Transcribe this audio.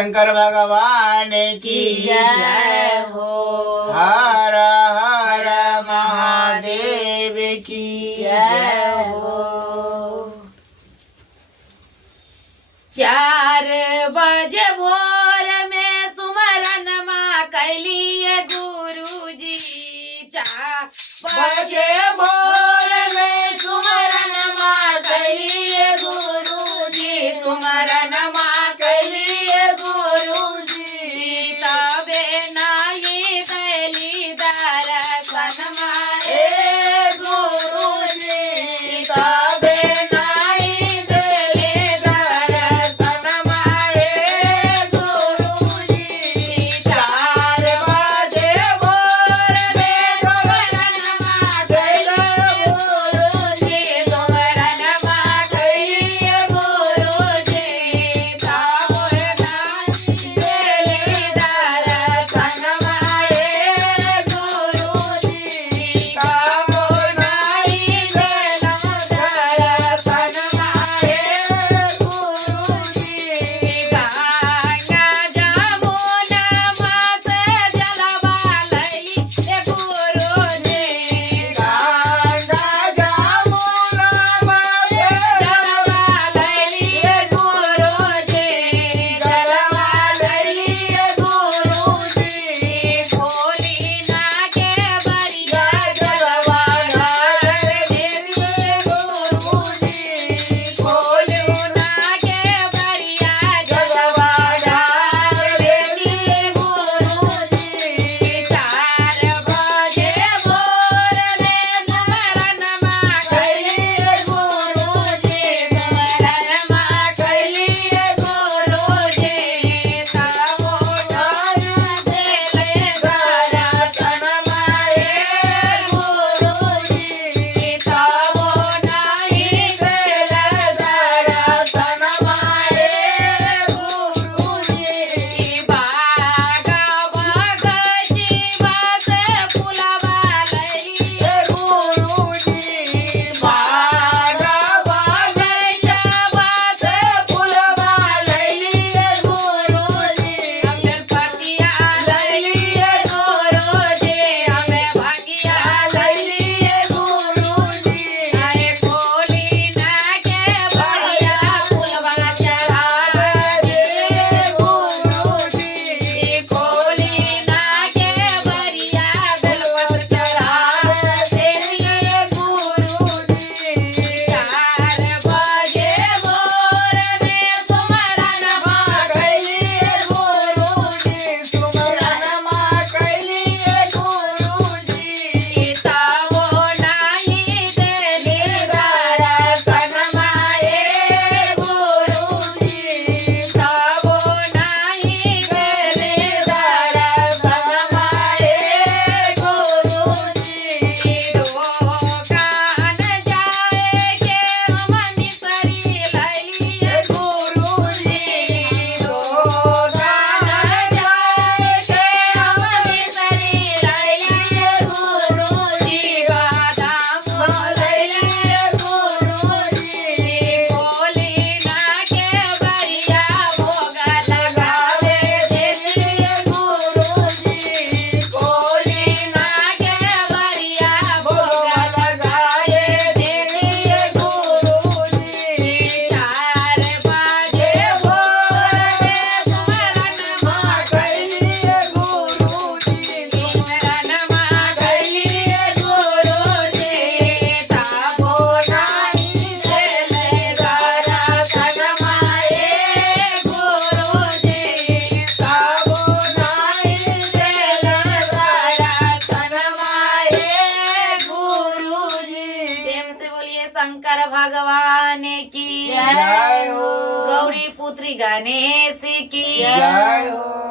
शंकर भगवान की जय हो। हर हर महादेव की जय हो। 4 बजे भोर में सुमरन माँ कैलिए गुरुजी। 4 बजे भोर में सुमरन माँ कैलिए गुरुजी। सुमरन माँ कैलिए गुरुजी। तबे नाही कैली दर्शन माए गुरुजी। तबे नाही देले दर्शन माए गुरुजी। 4 बजे भोर में सुमरन माँ कैलिए गुरुजी। सुमरन माँ कैलिए गुरुजी। तबे नाही देले दर्शन माए गुरुजी। तबे नाही देले दर्शन माए गुरुजी। गंगा जमुना मात जलवा लैली गुरुजी। गंगा जमुना मात जलवा लैली गुरुजी। जलवा लैली गुरुजी। भोली ना के बरिया जलवा ढारली गुरुजी। भोली ना के बरिया जलवा ढारली गुरुजी। 4 बजे भोर में सुमरन माँ कैलिए गुरुजी। सुमरन माँ कैलिए गुरुजी। तबो नाही देले दर्शन माए गुरुजी। तबो नाही देले दर्शन माए गुरुजी। बागा बगची बात फुलवा लैली गुरुजी। बागा बगचा बात फुलवा लैली गुरुजी। हमें पतिया लैली गुरुजी। हमें भागिया लैली गुरुजी। आए भोली ना के बरिया फुलवा चढ़ावे गुरुजी। भोली ना के बरिया बेलपत्र चढ़ावे गुरुजी। 4 बजे भोर में सुमरन माँ कैलिए गुरुजी। सुमरन माँ कैलिए गुरुजी। तबो नाही देले दर्शन माए गुरुजी। तबो नाही देले दर्शन माए गुरुजी। दुकान जाए के हमनी सरी लैली गुरुजी। दुकान जाए के हमनी सरी लैली गुरुजी। बादाम लैली गुरुजी। भोली ना के बरिया भोग लगावे देली गुरुजी। भोली ना के बरिया भोग लगावे देली गुरुजी। 4 बजे भोर में सुमरन माँ कैलिए गुरुजी। सुमरन माँ कैलिए गुरुजी। तबो नाही देले दर्शन माए गुरुजी। तबो नाही देले दर्शन माए गुरुजी। प्रेम से बोलिए शंकर भगवान की जय हो। गौरी पुत्री गणेश की जय हो।